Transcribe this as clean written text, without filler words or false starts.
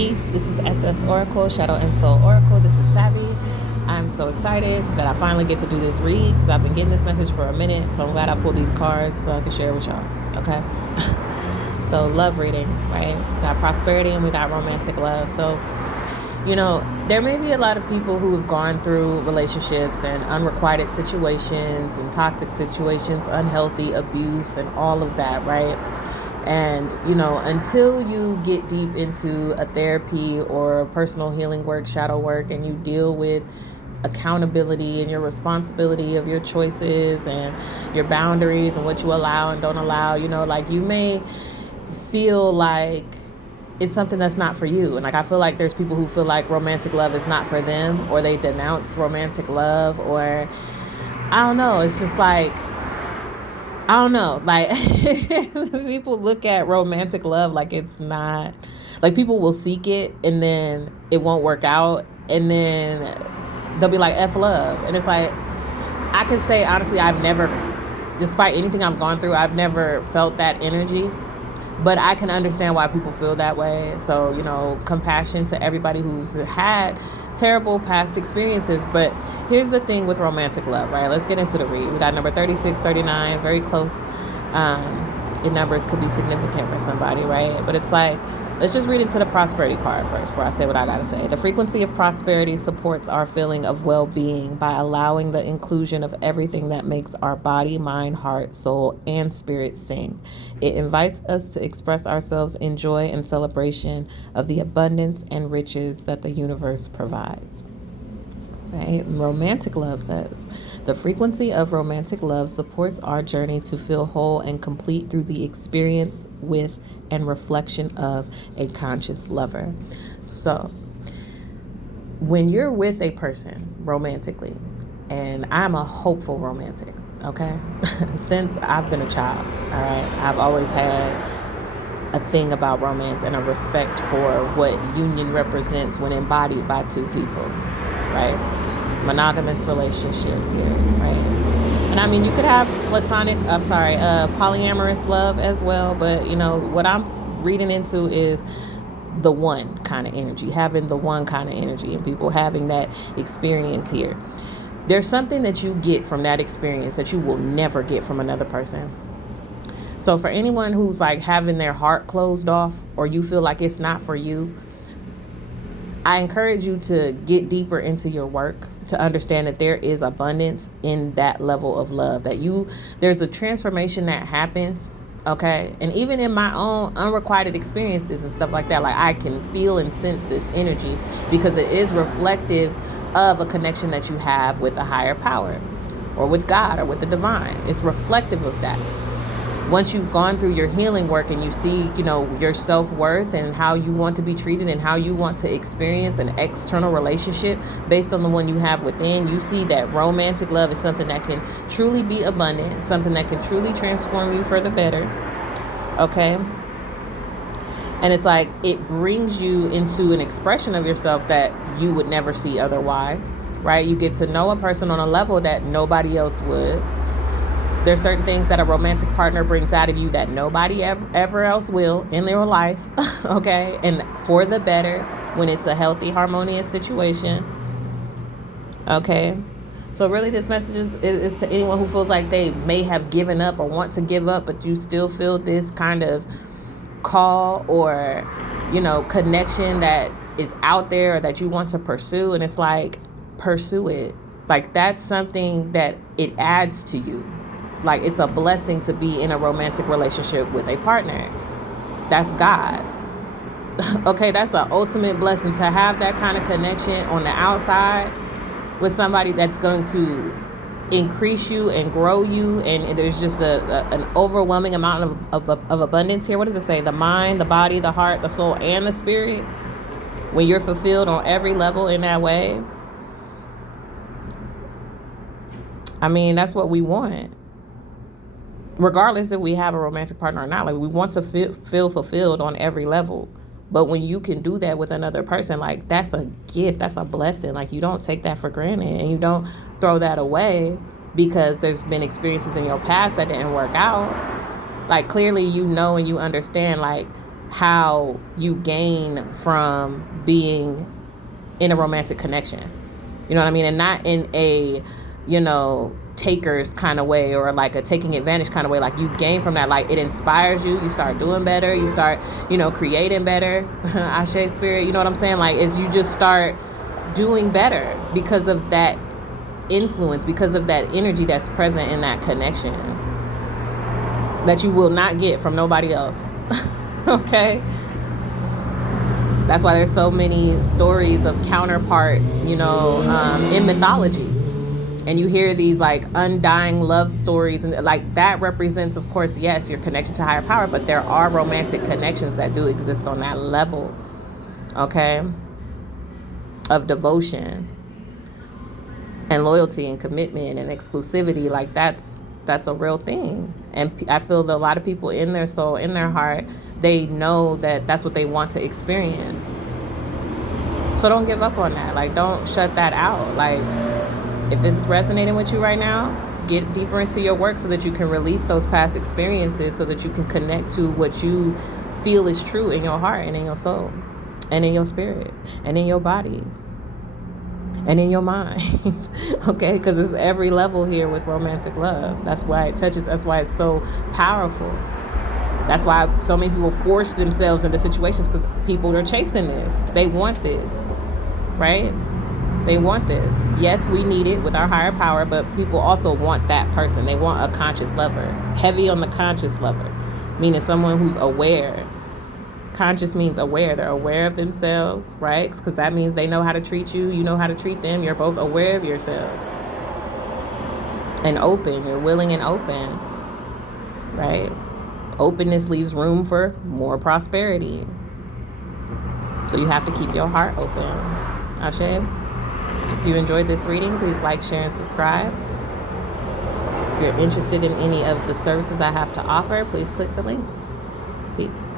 Peace. This is S.S.Oracle, Shadow and Soul Oracle. This is Savvy. I'm so excited that I finally get to do this read because I've been getting this message for a minute. So I'm glad I pulled these cards so I can share with y'all. Okay. So love reading, right? We got prosperity and we got romantic love. So, there may be a lot of people who have gone through relationships and unrequited situations and toxic situations, unhealthy abuse and all of that, right? And, until you get deep into a therapy or personal healing work, shadow work, and you deal with accountability and your responsibility of your choices and your boundaries and what you allow and don't allow, you may feel like it's something that's not for you. And I feel like there's people who feel like romantic love is not for them, or they denounce romantic love, or I don't know. It's just like, I don't know, people look at romantic love like it's not, like people will seek it and then it won't work out and then they'll be like F love. And it's like, I can say honestly, I've never, despite anything I've gone through, I've never felt that energy, but I can understand why people feel that way. So, compassion to everybody who's had terrible past experiences. But here's the thing with romantic love, right? Let's get into the read. We got number 36, 39, very close in numbers, could be significant for somebody, right? But it's like, let's just read into the prosperity card first before I say what I gotta say. The frequency of prosperity supports our feeling of well-being by allowing the inclusion of everything that makes our body, mind, heart, soul, and spirit sing. It invites us to express ourselves in joy and celebration of the abundance and riches that the universe provides. Right? Romantic love says, the frequency of romantic love supports our journey to feel whole and complete through the experience with and reflection of a conscious lover. So, when you're with a person romantically, and I'm a hopeful romantic, okay? Since I've been a child, all right? I've always had a thing about romance and a respect for what union represents when embodied by two people, right? Monogamous relationship here, right? And I mean, you could have polyamorous love as well, but what I'm reading into is the one kind of energy, having the one kind of energy, and people having that experience here. There's something that you get from that experience that you will never get from another person. So for anyone who's like having their heart closed off, or you feel like it's not for you, I encourage you to get deeper into your work to understand that there is abundance in that level of love, that there's a transformation that happens, okay? And even in my own unrequited experiences and stuff like that, like I can feel and sense this energy because it is reflective of a connection that you have with a higher power or with God or with the divine. It's reflective of that. Once you've gone through your healing work and you see, your self-worth and how you want to be treated and how you want to experience an external relationship based on the one you have within, you see that romantic love is something that can truly be abundant, something that can truly transform you for the better, okay? And it's like, it brings you into an expression of yourself that you would never see otherwise, right? You get to know a person on a level that nobody else would. There's certain things that a romantic partner brings out of you that nobody ever else will in their life, okay? And for the better when it's a healthy, harmonious situation, okay? So really this message is to anyone who feels like they may have given up or want to give up, but you still feel this kind of call or, connection that is out there or that you want to pursue. And it's like, pursue it. Like that's something that it adds to you. Like it's a blessing to be in a romantic relationship with a partner. That's God. Okay, that's an ultimate blessing to have that kind of connection on the outside with somebody that's going to increase you and grow you. And there's just an overwhelming amount of abundance here. What does it say? The mind, the body, the heart, the soul, and the spirit. When you're fulfilled on every level in that way. I mean, that's what we want. Regardless if we have a romantic partner or not, like we want to feel fulfilled on every level. But when you can do that with another person, like that's a gift, that's a blessing. Like you don't take that for granted and you don't throw that away because there's been experiences in your past that didn't work out. Like clearly and you understand like how you gain from being in a romantic connection. You know what I mean? And not in a, takers kind of way, or like a taking advantage kind of way. Like, you gain from that. Like, it inspires you. You start doing better. You start, creating better. Ashe spirit. You know what I'm saying? Like, is you just start doing better because of that influence, because of that energy that's present in that connection that you will not get from nobody else. Okay? That's why there's so many stories of counterparts, in mythologies. And you hear these like undying love stories, and like that represents, of course, yes, your connection to higher power, but there are romantic connections that do exist on that level, okay, of devotion and loyalty and commitment and exclusivity. Like that's a real thing. And I feel that a lot of people in their soul, in their heart, they know that that's what they want to experience. So don't give up on that. Like, don't shut that out. Like, if this is resonating with you right now, get deeper into your work so that you can release those past experiences, so that you can connect to what you feel is true in your heart and in your soul and in your spirit and in your body and in your mind. Okay? Because it's every level here with romantic love. That's why it touches. That's why it's so powerful. That's why so many people force themselves into situations, because people are chasing this. They want this, right? They want this. Yes, we need it with our higher power, but people also want that person. They want a conscious lover. Heavy on the conscious lover, meaning someone who's aware. Conscious means aware. They're aware of themselves, right? Because that means they know how to treat you. You know how to treat them. You're both aware of yourselves. And open. You're willing and open, right? Openness leaves room for more prosperity. So you have to keep your heart open. Ashe? If you enjoyed this reading, please like, share, and subscribe. If you're interested in any of the services I have to offer, please click the link. Peace.